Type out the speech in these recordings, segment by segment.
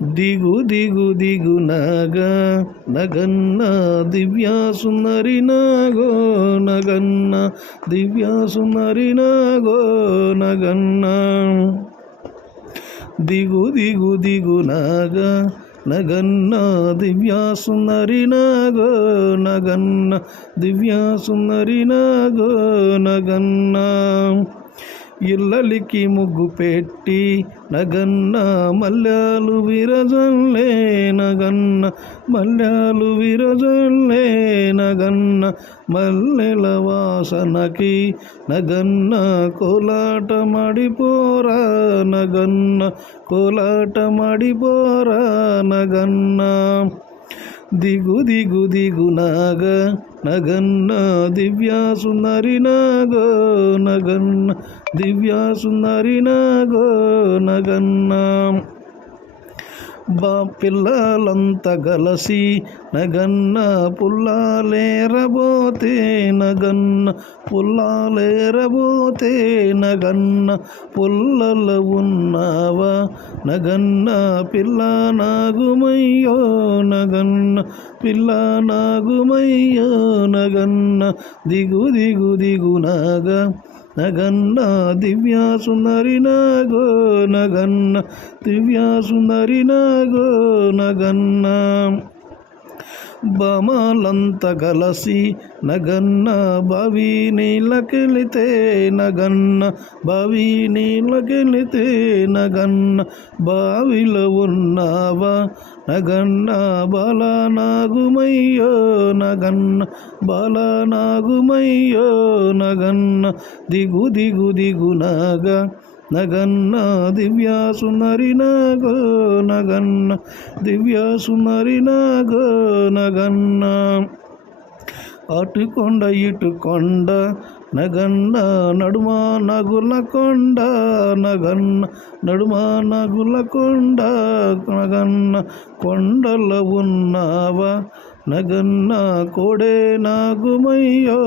దిగు దిగు దిగు నాగా నగన్న దివ్యా సుందరి నాగో నగన్న దివ్యా సుందరి నాగో నగన్న దిగు దిగు దిగు నాగా నగన్న దివ్యా సుందరి నాగో నగన్న దివ్యా సుందరి నాగో నగన్న ఇల్లలికి ముగ్గు పెట్టి నగన్న మల్యాలు విరజల్లే నగన్న మల్యాలు విరజల్లే నగన్న మల్లెల వాసనకి నగన్న కోలాట మడిపోరా నగన్న కోలాట మడిపోరా నగన్న దిగు దిగు దిగు నాగ నగన్న దివ్యా సుందరి నాగో నగన్న దివ్యా సుందరి నాగో నగన్న పిల్లలంతా గలసి నగన్న పుల్లాలేరబోతే నగన్న పుల్లాలేరబోతే నగన్న పుల్లల ఉన్నావా నగన్న పిల్ల నాగుమయ్యో నగన్న పిల్ల నాగుమయ్యో నగన్న దిగు దిగు దిగు నాగా నగన్న దివ్యా సుందరి నాగో నగన్న దివ్యా సుందరి నాగో నగన్న బామలంత గలసి నగన్న బావి నీళ్ళకెళితే నగన్న బావి నీళ్ళకెళితే నగన్న బావిలో ఉన్నావా నగన్న బాల నాగుమయ్యో నగన్న బాల నాగుమయ్యో నగన్న దిగు దిగు దిగు నాగా నగన్న దివ్యా సుందరి నాగో నగన్న దివ్యా సుందరి నాగో నగన్న అటుకొండ ఇటుకొండ నగన్న నడుమ నగుల కొండ నగన్న నడుమ నగుల కొండ నగన్న కొండల ఉన్నావా నగన్న కోడే నాగుమయ్యో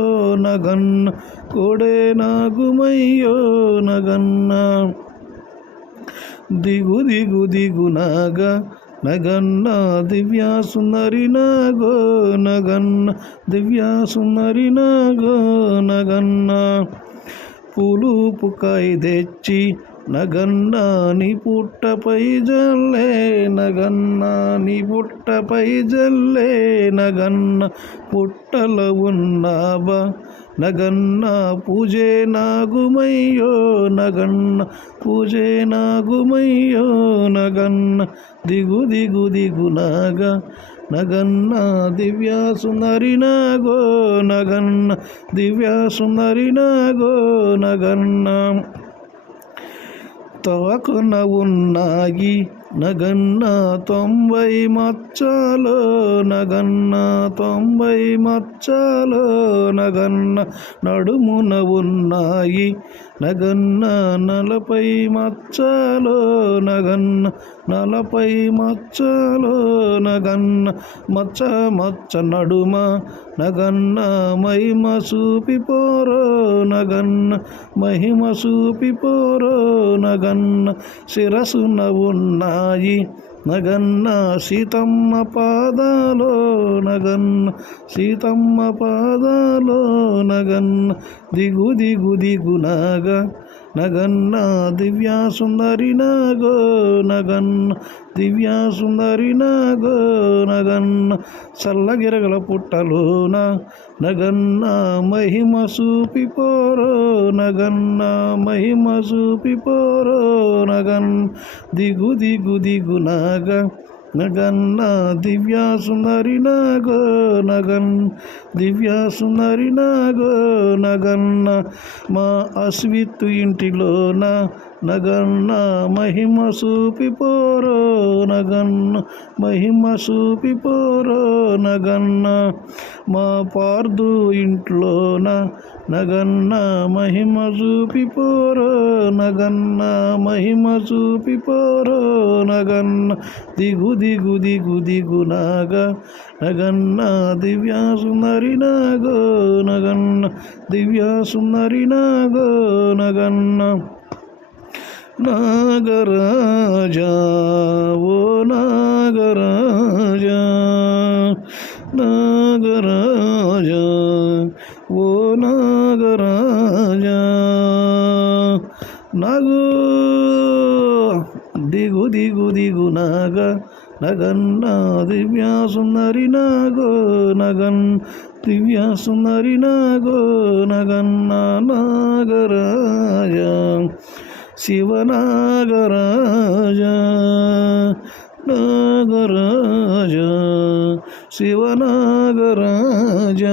నగన్న కోడే నాగుమయ్యో నగన్న దిగు దిగు దిగు నాగా నగన్న దివ్యా సుందరి నాగో నగన్న దివ్యా సుందరి నాగో నగన్న పూలు పుకాయ తెచ్చి నగన్న నీ పుట్టపై జల్లే నగన్న నీ పుట్టపై జల్లే నగన్న పుట్టల ఉన్నావా నగన్న పూజే నాగుమయ్యో నగన్న పూజే నాగుమయ్యో నగన్న దిగు దిగు దిగు నాగా నగన్న దివ్యా సుందరి నాగో నగన్న దివ్యా సుందరి నాగో నగన్న తవకున ఉన్నాయి నగన్న 90 మచ్చలో నగన్న 90 మచ్చలో నగన్న నడుమున ఉన్నాయి నగన్న 40 మచ్చలో నగన్న 40 మచ్చలో నగన్న మచ్చ మచ్చ నడుమ నగన్న మహిమ చూపిపోరో నగన్న మహిమ చూపిపోరో నగన్న శిరసున ఉన్నాయి నగన్న సీతమ్మ పాదాలో నగన్న సీతమ్మ పాదాలో నగన్న దిగు దిగు దిగు నాగా నగన్న దివ్యా సుందరి నాగో నగన్న దివ్యా సుందరి నాగో నగన్న చల్లగిరగల పుట్టలోన నగన్న మహిమ చూపిపోరో నగన్న మహిమ చూపిపోరో నగన్న దిగు దిగు దిగు నాగా నగన్న దివ్యా సుందరి నాగో నగన్న దివ్యా సుందరి నాగో నగన్న మా అశ్విత్తు ఇంటిలోన నగన్న మహిమ చూపిపోరో నగన్న మహిమ చూపిపోరో నగన్న మా పార్దు ఇంట్లోన నగన్న మహిమ చూపిపోరో నగన్న మహిమ చూపిపోరో నగన్న దిగు దిగు దిగు దిగు నాగా నగన్న దివ్యా సుందరి నాగో నగన్న దివ్యా సుందరి నాగో నగన్న నాగరాజా ఓ నా నగు దిగు దిగు దిగు నగన్న దివ్య సుందరి నాగో నగన్ దివ్య సుందరి నాగో నగన్న నాగరాజ శివనాగరాజ నాగరాజ శివనాగరాజ